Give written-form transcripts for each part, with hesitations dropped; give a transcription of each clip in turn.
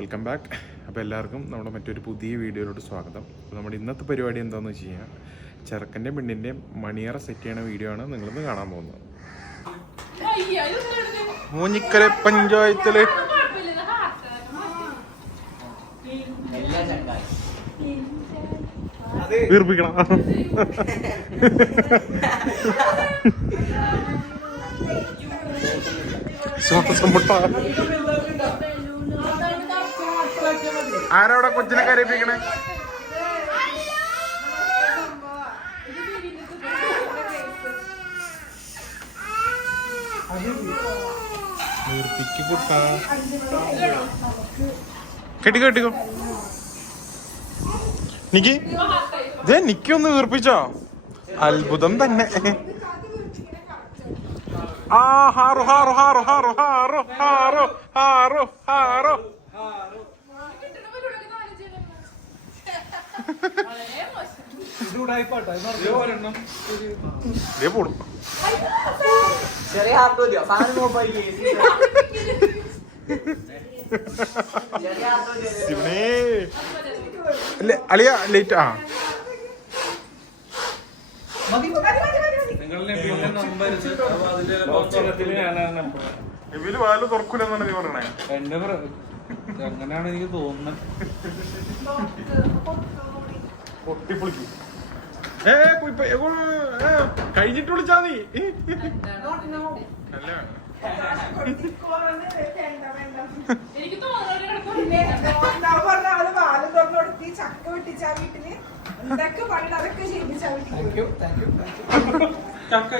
Welcome back. അപ്പോൾ എല്ലാവർക്കും നമ്മുടെ മറ്റൊരു പുതിയ വീഡിയോയിലോട്ട് സ്വാഗതം. അപ്പോൾ നമ്മുടെ ഇന്നത്തെ പരിപാടി എന്താണെന്ന് വെച്ച് കഴിഞ്ഞാൽ ചെറുക്കൻ്റെയും പെണ്ണിൻ്റെയും മണിയറ സെറ്റ് ചെയ്യണ വീഡിയോ ആണ് നിങ്ങളിന്ന് കാണാൻ പോകുന്നത്. മൂഞ്ഞിക്കര പഞ്ചായത്തില് വീർപ്പിക്കണം. ശ്വാസം മുട്ട. ആരവിടെ കൊച്ചിനെ കരയിപ്പിക്കണേ? കെട്ടിക്കോ കെട്ടിക്കോ. നിക്ക് ഇതേ നിക്കൊന്ന് വീർപ്പിച്ചോ. അത്ഭുതം തന്നെ. ആ ഹാറു ഹാറു ഹാറു ഹാറു ഹാറു ഹാറു ഹാറു ഹാറു. അളിയ ലേറ്റ്. ആ വാല് തുറക്കൂലെന്നാണ് നീ പറയണേ. അങ്ങനെയാണ് എനിക്ക് തോന്നുന്നത്. പൊട്ടിപ്പൊളിക്കും. കഴിഞ്ഞിട്ട് വിളിച്ചാ മതി. അല്ല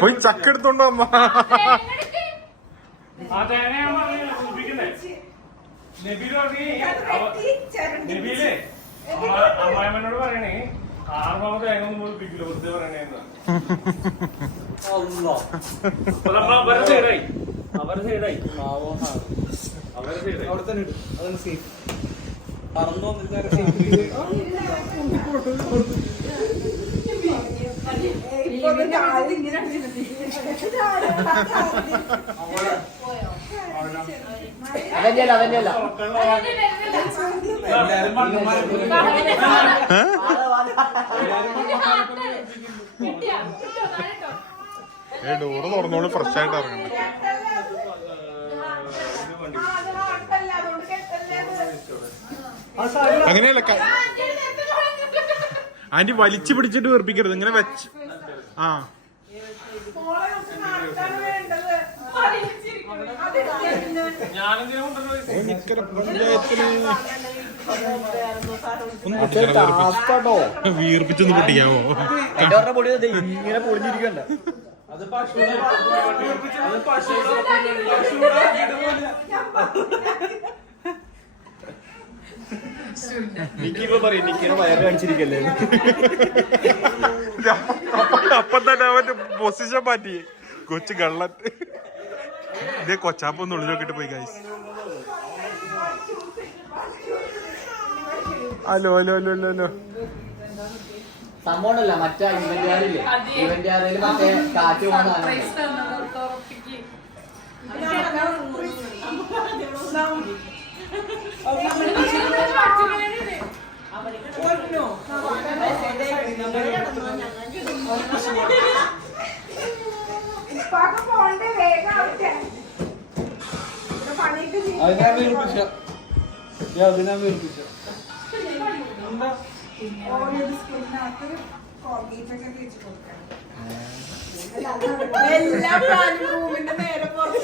പോയി ചക്ക എടുത്തോണ്ട് വന്ന അമ്മായിമ്മനോട് പറയണേ 6 തേങ്ങ ഒന്നും പോയിപ്പിക്കില്ല. വെറുതെ പറയണേ. അവരെ സൈഡായി അവരെ സൈഡായി അവിടെ തന്നെ ഇടും. അതാണ് സേഫ്. പറന്നു വന്നിട്ട് അതന്നെയല്ല അതന്നെയല്ല ഡോറ് തുറന്നോളൂ. ഫ്രഷ് ആയിട്ട് ഇറങ്ങണ്ട. അങ്ങനെയല്ല ആന്റി വലിച്ചു പിടിച്ചിട്ട് വീർപ്പിക്കരുത്. ഇങ്ങനെ വെച്ച് ആ വീർപ്പിച്ചൊന്ന് പൊട്ടിക്കാവോ? ഇങ്ങനെ പൊളിഞ്ഞിരിക്കണ്ട. അപ്പം തന്നെ അവന്റെ പൊസിഷൻ മാറ്റി. കൊച്ചു കള്ളൻ. ഇതേ കൊച്ചാപ്പൊന്ന് ഒളിഞ്ഞു നോക്കിട്ട് പോയി. Guys hello hello hello hello hello. സംഭവമല്ല മറ്റേ ഇവന്റുകാരില്ലേ, ഇവന്റുകാരിൽ മറ്റേ കാറ്റ് പോകുന്ന റൂമിന്റെ നേരെ പുറത്ത്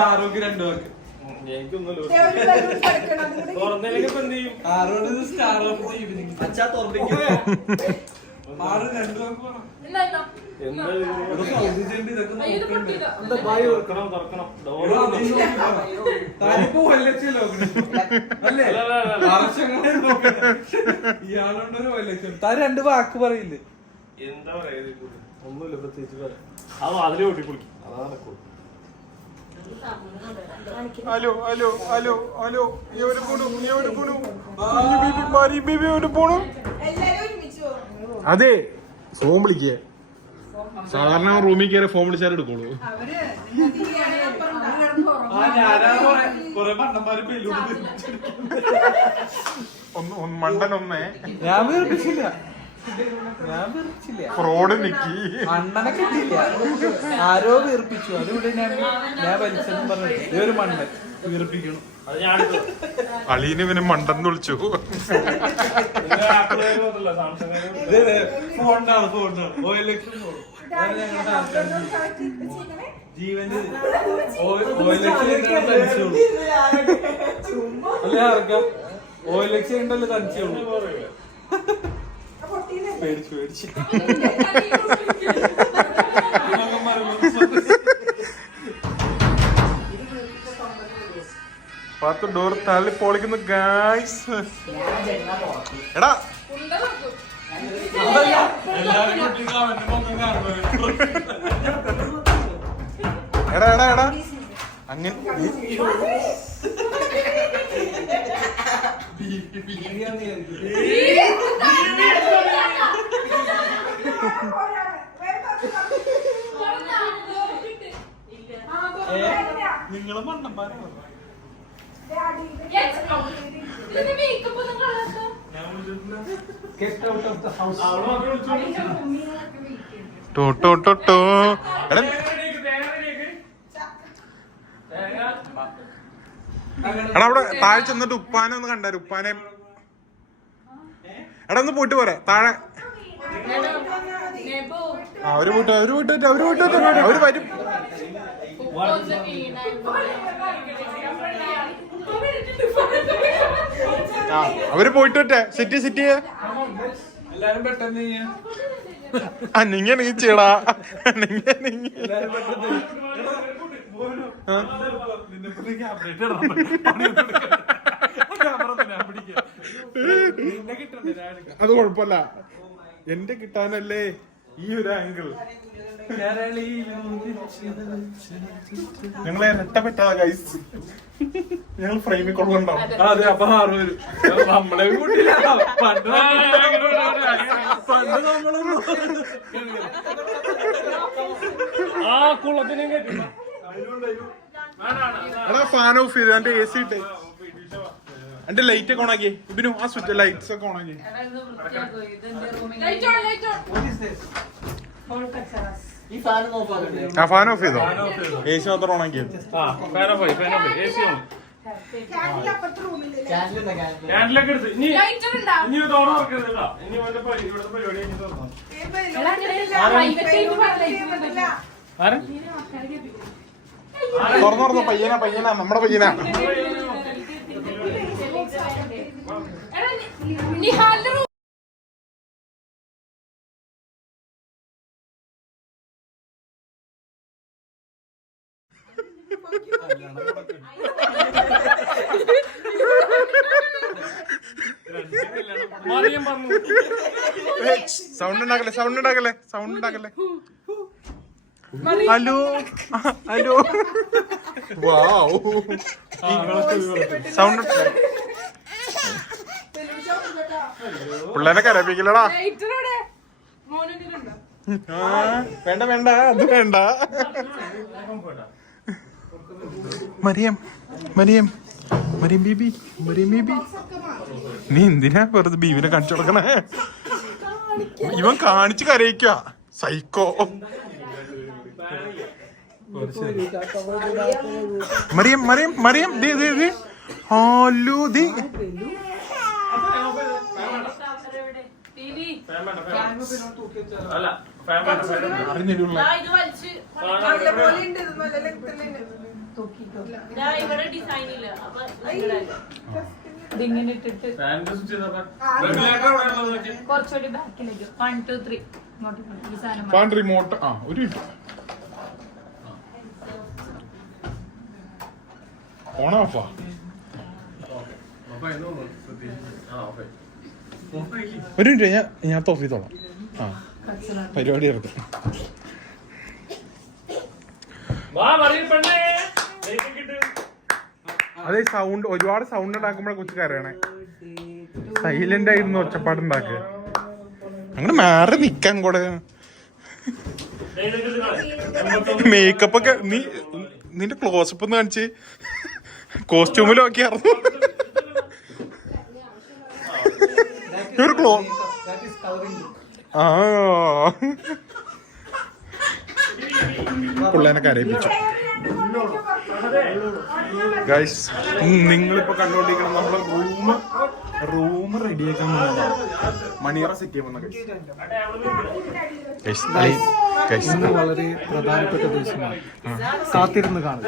ആരോഗ്യ 2 പേർക്ക് എനിക്കൊന്നും തുറന്നില്ലെങ്കിൽ ഇപ്പൊ എന്ത് ചെയ്യും? 6 സ്റ്റാർ ഓഫ് ഈവനിങ്. അച്ഛാ തുറന്നിരിക്കും. രണ്ട് വാക്ക് പറയില്ലേ? എന്താ പറയാ, ഒന്നുമില്ല പ്രത്യേകിച്ച് പറയാം. അത് അതിലെ ഓട്ടി പൊളിക്കും, അതാണ് cool. Hello hello hello hello എവിടെ പോണു എവിടെ പോണു മാരി ബേബി എവിടെ പോണു? എല്ലാരും ഒരുമിച്ച് പോകും. അതെ ഫോൺ വിളിക്കേ. സാധാരണ റൂമിൽ കയറി ഫോൺ വിളിച്ചാൽ എടുക്കുള്ളൂ. അവര് നദിയാണ് അപ്പുറം മണ്ടൻ ഒന്നേ ഞാൻ വീർപ്പിച്ചില്ല. ഫ്രോഡ് നിക്കി അണ്ണനെ കിട്ടിയില്ല, ആരോ വീർപ്പിച്ചു. അതുകൊണ്ട് ഞാൻ വലിച്ചെന്നും പറഞ്ഞിട്ട് ഇതൊരു മണ്ണൻ വീർപ്പിക്കണം. അത് ഞാൻ എടുത്തു. അളീനെ ഇവനെ മണ്ടൻ വിളിച്ചു. ഫോണിനാണ് OLX ജീവന്റെ അല്ലേ ഇറക്കാം. OLX ഉണ്ടല്ലോ തനിച്ചുള്ളൂ. പേടിച്ചു പേടിച്ചു പത്ത് ഡോർ തള്ളി പൊളിക്കുന്നു ഗായ്സ്. എടാ എടാ എടാ എടാ അങ്ങനെ നിങ്ങളെ മണ്ണന്മാരാണ്. ടോ ടോ ടോ ടോ. എടാ എടാ അവിടെ താഴെ ചെന്നിട്ട് ഉപ്പാനെ ഒന്ന് കണ്ടാரு. ഉപ്പാനെ എടാ ഒന്ന് പോയിട്ട് പോരാ താഴെ. അവര് പോയിട്ട് അവര് പോയിട്ട് അവര് പോയിട്ട് അവര് വരും. ആ അവര് പോയിട്ട് സിറ്റി സിറ്റി എല്ലാരും പെട്ടെന്ന് നിങ്ങ നീച്ചേടാ നിങ്ങ എല്ലാരും പെട്ടെന്ന് അത് കുഴപ്പമില്ല, എന്റെ കിട്ടാനല്ലേ ഈ ഒരു ആംഗിൾ. ഞങ്ങളെ രട്ടപ്പെട്ടാ ഗൈസ്, ഞങ്ങൾ ഫ്രെയിമിൽ കൊണ്ടുണ്ടാവും. അതെ അപ്പൊ ആറ് വരും. നമ്മളെ കൂട്ടില്ല. പണ്ട് നമ്മളൊന്നും ആ കുളത്തിനും കേട്ടില്ല. എടാ ഫാൻ ഓഫ് ചെയ്ത് എന്റെ AC ഇട്ടേ, എന്റെ ലൈറ്റ് ഒക്കെ ഓണാക്കി. ഇബിനു ആ സ്വിച്ച് ലൈറ്റ്സ് ഒക്കെ ഓണാക്കി. ഈ സാധനം നോക്കാറുണ്ട്. ആ ഫാൻ ഓഫ് ചെയ്തോ? AC മാത്രം ഓണാക്കി. ആ ഫാനോ പോയി AC ആണ്. ക്യാൻഡിലുണ്ടോ ക്യാൻഡിൽ? ക്യാൻഡിലൊക്കെ എടുത്ത് ഇനി തോറ തുറക്കരുത്. ഇനി ഇവിടുത്തെ പരിപാടി ഇനി തുറന്നു. തുറന്നു പയ്യനാ പയ്യനാ നമ്മുടെ പയ്യനാ. മറിയം പറഞ്ഞു സൗണ്ട് ഉണ്ടാക്കല്ലേ സൗണ്ട് ഉണ്ടാക്കല്ലേ സൗണ്ട് ഉണ്ടാക്കല്ലേ. Hello hello wow sound. പിള്ളേരെ കരപ്പിക്കില്ലടാ. വേണ്ട വേണ്ട അത് വേണ്ട. മറിയം മറിയം മറിയം ബീബി മറിയം ബീബി, നീ എന്തിനാ വെറുതെ ബീബിനെ കാണിച്ചു കൊടുക്കണേ? ഇവൻ കാണിച്ചു കരയിക്കുക സൈക്കോ. മറിയം മറിയം മറിയം ദേ ദേ ദേ ഹലോ ദേ. അല്ല ഫാൻ വേണ്ട. അറിഞ്ഞിട്ടുള്ള ഇതിങ്ങനെ ഇട്ടിട്ട് ഫാനിന്റെ സ്വിച്ച് ചെയ്തപ്പോ റെഗുലേറ്റർ എവിടെ ഉള്ളത് നോക്കി. കുറച്ചുകൂടി ബാക്കിലേക്ക് 1 2 3 ഇങ്ങോട്ട് ഈ സാധനം ഫാൻ റിമോട്ട് ഒരു മിനിറ്റ് ഓൺ ഓഫാ അപ്പൊ അതിന് ശ്രദ്ധിച്ചു. ഓക്കെ. ഒരു മിനിറ്റ് ഞാൻ ഓഫ് ചെയ്തോളാം. പരിപാടി എടുത്ത് വാ മറിയ പെണ്ണേ ലേക്ക് കിട്ട്. അതെ സൗണ്ട് ഒരുപാട് സൗണ്ട് ഉണ്ടാക്കുമ്പോഴെ കൊച്ചു കരയണേ. സൈലന്റ് ആയിരുന്നു ഒച്ചപ്പാടുണ്ടാക്കുക. അങ്ങനെ മാറി നിക്കാൻ കൂടെ മേക്കപ്പ് ഒക്കെ നിന്റെ ക്ലോസപ്പ് ഒന്ന് കാണിച്ച് കോസ്റ്റ്യൂമിലൊക്കെ ആയിരുന്നു. ഒരു പിള്ളേനെ കരയിപ്പിച്ചു. ഗൈസ് നിങ്ങളിപ്പോ കണ്ടോണ്ടിരിക്കണം നമ്മള് റൂം റെഡിയാക്കാൻ പോകുന്നതാണ്. മണിയറ സെറ്റ് ചെയ്യുന്ന ഇന്ന് വളരെ പ്രധാനപ്പെട്ട ദിവസമാണ്. കാത്തിരുന്ന് കാണുക.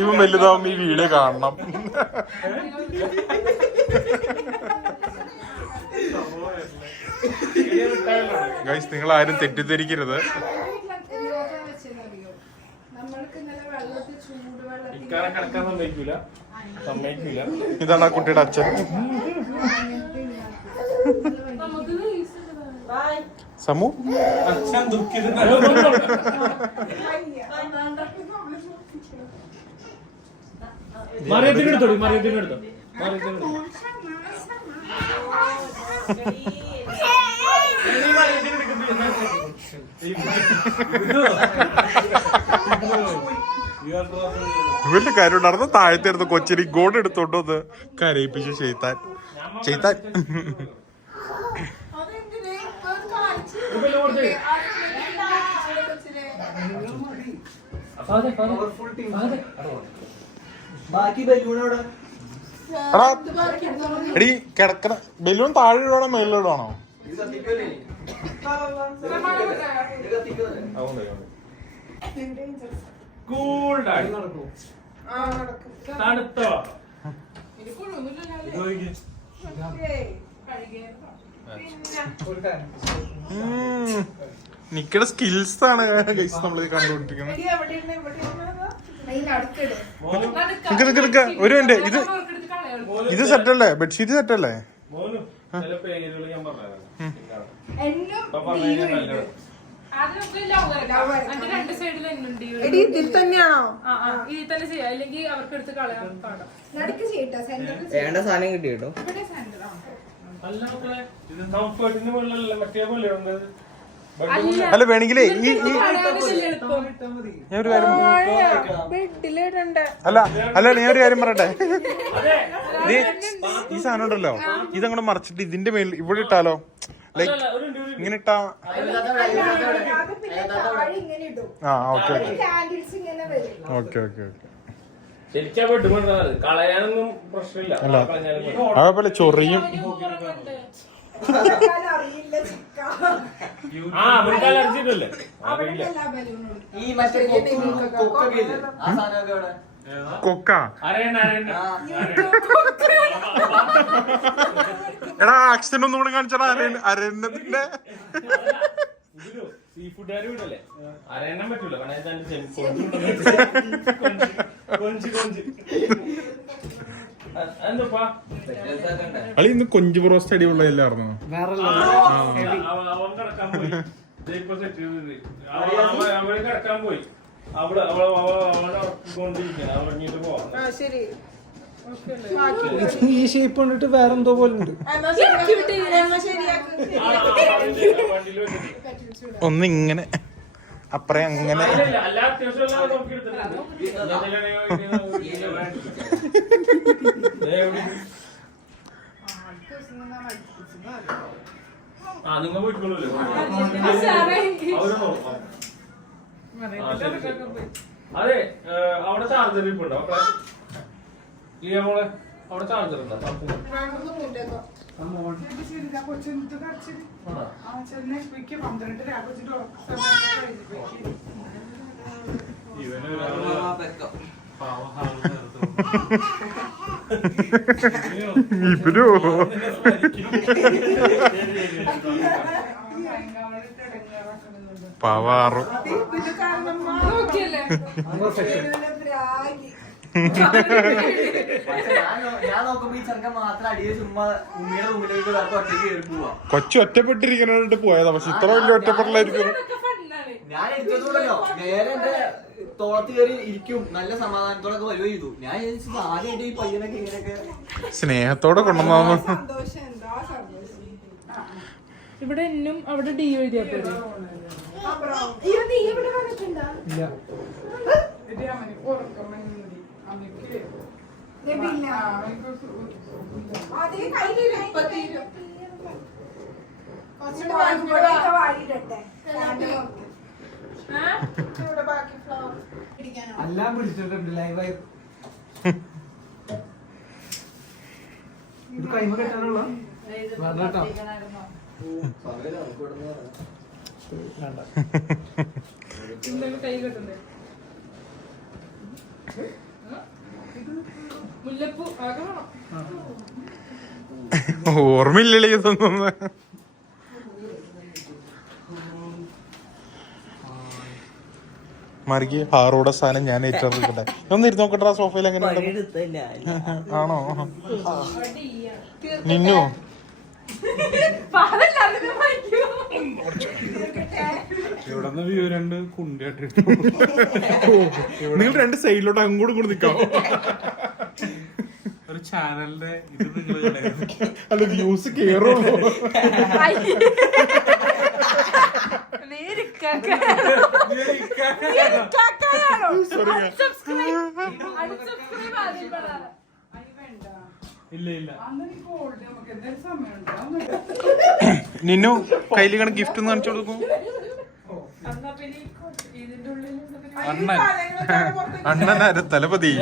ഇവൻ വലുതാവുമ്പോ ഈ വീഡിയോ കാണണം. ഗൈസ് നിങ്ങൾ ആരും തെറ്റിദ്ധരിക്കരുത്. കിടക്കാൻ സമ്മതിക്കൂല. ഇതാണ് ആ കുട്ടിയുടെ അച്ഛൻ സമു. അച്ഛൻ ദുഃഖിത മറിയത്തിനെടുത്തോ മറിയത്തിനെടുത്തോ മറിയത്തിനെടുത്തോ ഇവന്റെ കാര്യം ഉണ്ടായിരുന്നു. താഴത്തെടുത്ത് കൊച്ചിന് ഗോഡ് എടുത്തോണ്ട് വന്ന് കരയിപ്പിച്ചു. ചെയ്താൻ ബാക്കി ബലൂണോടെ എടാ എടി കിടക്കണ ബലൂൺ താഴെ ഇടണോ മേലിടാണോ? കൂൾഡായി തണുത്തോ നിക്കടെ സ്കിൽസ് ആണ് ഗൈസ് നമ്മള് കണ്ടുകൊണ്ടിരിക്കുന്നത്. നിക്ക ഒരു മിനിറ്റ്. ഇത് സെറ്റല്ലേ? ബെഡ്ഷീറ്റ് സെറ്റല്ലേ? മോനും ചില പേരുകൾ ഞാൻ പറഞ്ഞതാണ്. ഇതിൽ തന്നെയാണോ? ഇതിൽ തന്നെ ചെയ്യാം, അല്ലെങ്കിൽ അവർക്ക് എടുത്ത് കളയാൻ പാടാം. വേണ്ട സാധനം കിട്ടി കേട്ടോ. അല്ല മക്കളെ ഇത് കംഫർട്ടിന് മുകളിലല്ല മറ്റേ പോലെ ഉണ്ടത്. അല്ല വേണമെങ്കിലേ ഈ ഞാൻ ഒരു കാര്യം അല്ല ഞാൻ ഒരു കാര്യം പറയട്ടെ. ഈ സാധനം ഉണ്ടല്ലോ, ഇതങ്ങോട്ട് മറിച്ചിട്ട് ഇതിന്റെ മേലിൽ ഇവിടെ ഇട്ടാലോ? ലൈക്ക് ഇങ്ങനെ ഇട്ടാ ഓക്കെ ഓക്കെ ഓക്കെ ഓക്കെ. ശരിക്കാ പെട്ടുകൊണ്ടത് കളയാനൊന്നും പ്രശ്നമില്ല. അല്ല അതേപോലെ ചൊറിയും. അവർക്ക് അലർജിട്ടല്ലേ ഈ മറ്റേ കൊക്കൊക്കെ ഇല്ലേ? ആ സാധനമൊക്കെ ഇവിടെ കൊക്ക. അറിയണ്ട എടാ ആക്സിഡന്റ് ഒന്നും കൂടെ കാണിച്ചടാ. അരേണ്ടതിന്റെ സീ ഫുഡുകാർ വീടല്ലേ അറിയാൻ പറ്റൂല. എന്താ അളി ഇന്ന് കൊഞ്ച് ബ്രോസ്റ്റ് അടിയുള്ള എല്ലായിരുന്നു. അവൻ കിടക്കാൻ പോയി. അവൻ കിടക്കാൻ പോയി. അവളെ ഉറക്കിക്കൊണ്ടിരിക്കണം. ഉറങ്ങിട്ട് പോവാം. ഈ ഷേപ്പ് കണ്ടിട്ട് വേറെന്തോ പോലെ ഉണ്ട്. ഒന്നിങ്ങനെ അപ്പറേ അങ്ങനെ. അല്ല അത്യാവശ്യം നിങ്ങൾ പോയിക്കോളൂല്ലോ. അതെ അവിടെ ചാർജർ ഇപ്പൊ ഉണ്ടോ? മോളെ അവിടെ ചാർജർ ഉണ്ടോ? ഇവരോ പവാറു ഞാൻ നോക്കുമ്പോ ഈ ചെറുക്കൻ മാത്രം അടിയിൽ ചുമ്മാ ഉമ്മിയുടെ റൂമിലേക്ക് ഒറ്റയ്ക്ക് കയറി പോവാ. കൊച്ചു ഒറ്റപ്പെട്ടിരിക്കണോട്ട് പോയതാ, പക്ഷെ ഇത്ര വലിയ ഒറ്റപ്പെടലായിരിക്കും. ഞാൻ എടുത്തതുകൊണ്ടല്ലോ നേരെ എന്റെ തോളത്ത് കയറി ഇരിക്കും, നല്ല സമാധാനത്തോടെ വരുകയും ചെയ്തു. ഞാൻ ആദ്യമായിട്ട് ഈ പയ്യനൊക്കെ ഇങ്ങനെയൊക്കെ സ്നേഹത്തോടെ കൊണ്ടുവന്നു. സന്തോഷം എന്താ സന്തോഷം. ഇവിടെ എന്നും അവിടെ ഡി എഴുതിയാ പോരെ. നീ ഇവിടെ വന്നിട്ടുണ്ടോ? അതേ കയ്യിലില്ല. കുറച്ചുകൂടെ വാടിയിട്ടെ. ഇവിടെ ബാക്കി ഫ്ലവർ പിടിക്കാനോ? എല്ലാം പിടിച്ചിട്ടുണ്ട് ലൈവായി. ഇത് കൈമ കെട്ടാനുള്ള കൈ കെട്ടണ്ടേ? മുല്ലപ്പൂ ആകെ വേണം. ഓർമ്മയില്ലല്ലേ ഇതൊന്നും. മറിക്ക് ഹാറോടെ സ്ഥാനം ഞാൻ ഏറ്റെടുക്കട്ടെ. ഒന്ന് ഇരുന്ന് നോക്കട്ടെ സോഫയിൽ എങ്ങനെ ആണോ? നിന്നു ഇവിടെ വ്യൂ രണ്ട് കുണ്ടിയായിട്ട് നിങ്ങൾ രണ്ട് സൈഡിലോട്ട് അങ്ങോട്ടും കൂടെ നിൽക്കാമോ? ഒരു ചാനലിന്റെ ഇത് നിങ്ങൾ അല്ല വ്യൂസ് കേറുള്ളൂ. ഇല്ല ഇല്ല. നിന്നു കയ്യില് കണക്ക് ഗിഫ്റ്റ് ഒന്ന് കാണിച്ചു കൊടുക്കും. അണ്ണൻ അണ്ണനാര തലപതി.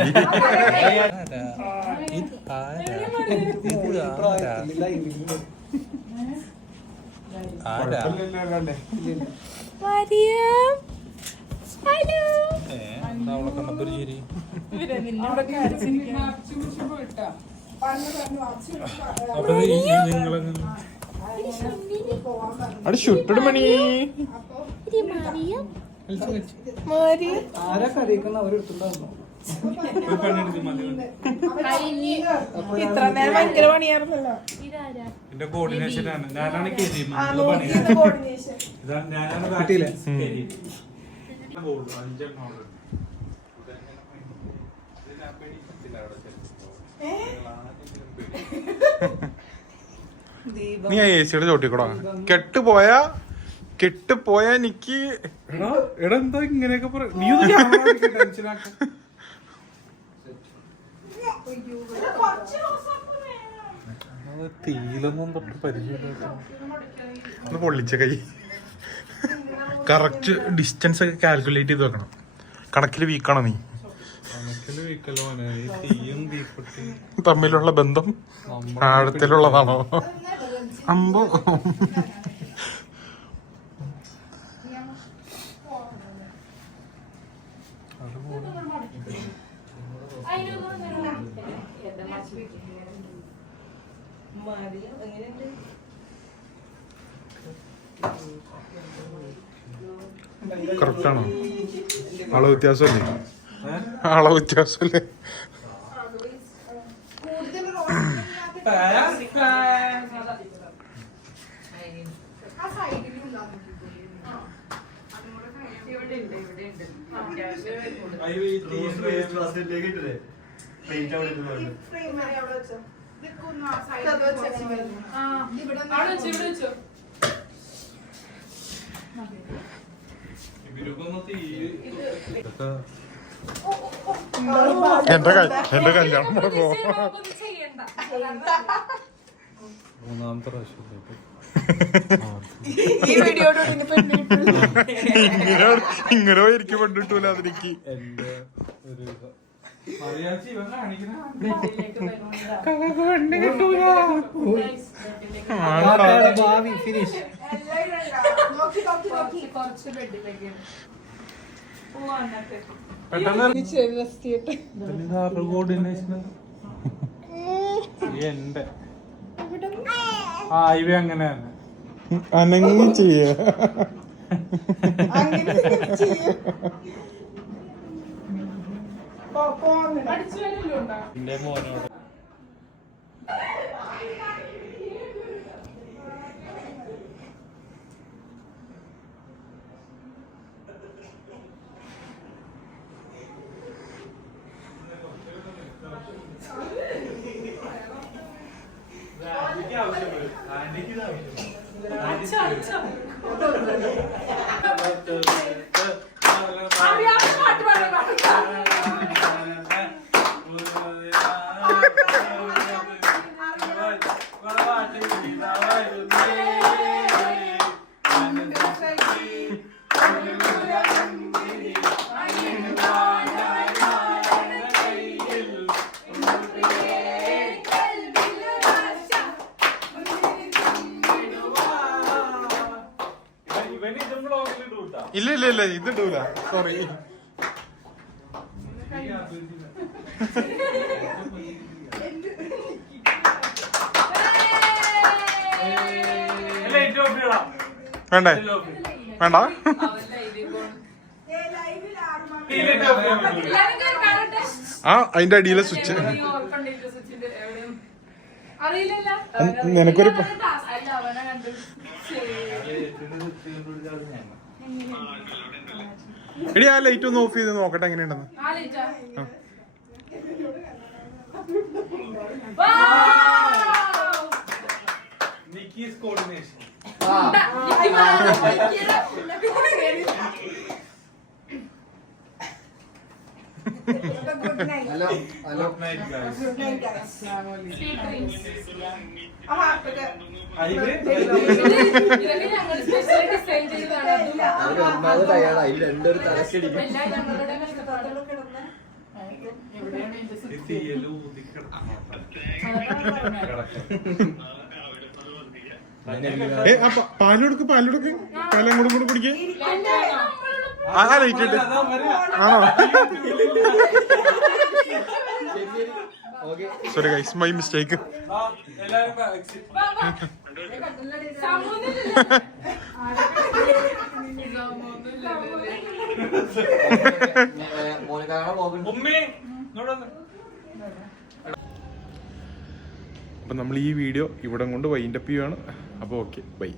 അവളെ കണ്ടതൊരു ശരി. അപ്പൊ നിങ്ങളെങ്ങനെ അവിടെ ഷുട്ടഡ് മണി. ആരാ കറിയിക്കുന്ന അവരെടുത്തുണ്ടാവുന്നു. ഒരു പണിയെടുത്ത് മതി. ഇത്ര നേരം ഭയങ്കര പണിയായിരുന്നല്ലോ. എന്റെ കോർഡിനേഷൻ ആണ്. ഞാനാണ് കയറി കോർഡിനേഷൻ ഇതാണ് ഞാനാണ് കാട്ടിയില്ലേ 5 നീ ആ ഏസിയുടെ ചോട്ടിക്കൂടാ. കെട്ടുപോയ എനിക്ക് എടാ എന്താ ഇങ്ങനെയൊക്കെ പറ. നീ ഒന്ന് ടെൻഷനാക്ക. തീലൊന്നും തൊട്ട് പരിചയം പൊള്ളിച്ച കൈ. കറക്റ്റ് ഡിസ്റ്റൻസ് ഒക്കെ കാൽക്കുലേറ്റ് ചെയ്ത് വെക്കണം. കണക്കിൽ വീക്കാണോ നീ? കണക്കില് വീക്കല്ലോ മോനെ. ഈ തീയും തീപ്പെട്ടി തമ്മിലുള്ള ബന്ധം ആഴത്തിലുള്ളതാണോ? അമ്പോ കറക്റ്റാണോ? അളവ് വ്യത്യാസമല്ലേ? അളവ് വ്യത്യാസമല്ലേ? എന്റെ കല്യാണം മുടങ്ങോ? മൂന്നാമത്തെ പ്രാവശ്യം ഇങ്ങനെ എനിക്ക് പെട്ടിട്ടൂല അതിലേക്ക്. എന്റെ ഒരു അറിയാച്ചി ഇവൻ കാണിക്കുന്ന ഭാവി ഫിനിഷ്. കുറച്ച് ബെഡിലേക്ക് പെട്ടെന്ന് കോർഡിനേഷൻ എന്റെ ആ ഇവ അങ്ങനെ തന്നെ അനങ്ങി ചെയ്യ എന്റെ മോനോട് ഇല്ല ഇല്ല ഇല്ല ഇത് ഇടൂല സോറി. വേണ്ടേ വേണ്ട. ആ അതിന്റെ അടിയിലെ സ്വിച്ച് നിനക്കൊരു എടി ആ ലൈറ്റ് ഒന്ന് ഓഫ് ചെയ്ത് നോക്കട്ടെ എങ്ങനെയുണ്ടെന്ന്. Nikki's coordination. ഹലോ ഹലോ ഞങ്ങൾ സ്പെഷ്യൽ ഡിസൈൻ ചെയ്തതാണ്. അവര് ഒന്നാമത് തയ്യാറായി രണ്ടൊരു തലക്കടിക്കും. പാലെടുക്ക് പാലെടുക്ക് പാലും കൂടെ കുടിക്കേ. ആ ലൈറ്റ് ഇട്ട് ആണോ? Sorry guys, my mistake. അപ്പം നമ്മൾ ഈ വീഡിയോ ഇവിടം കൊണ്ട് വൈൻഡപ്പ് ചെയ്യുകയാണ്. അപ്പോൾ ഓക്കെ, ബൈ.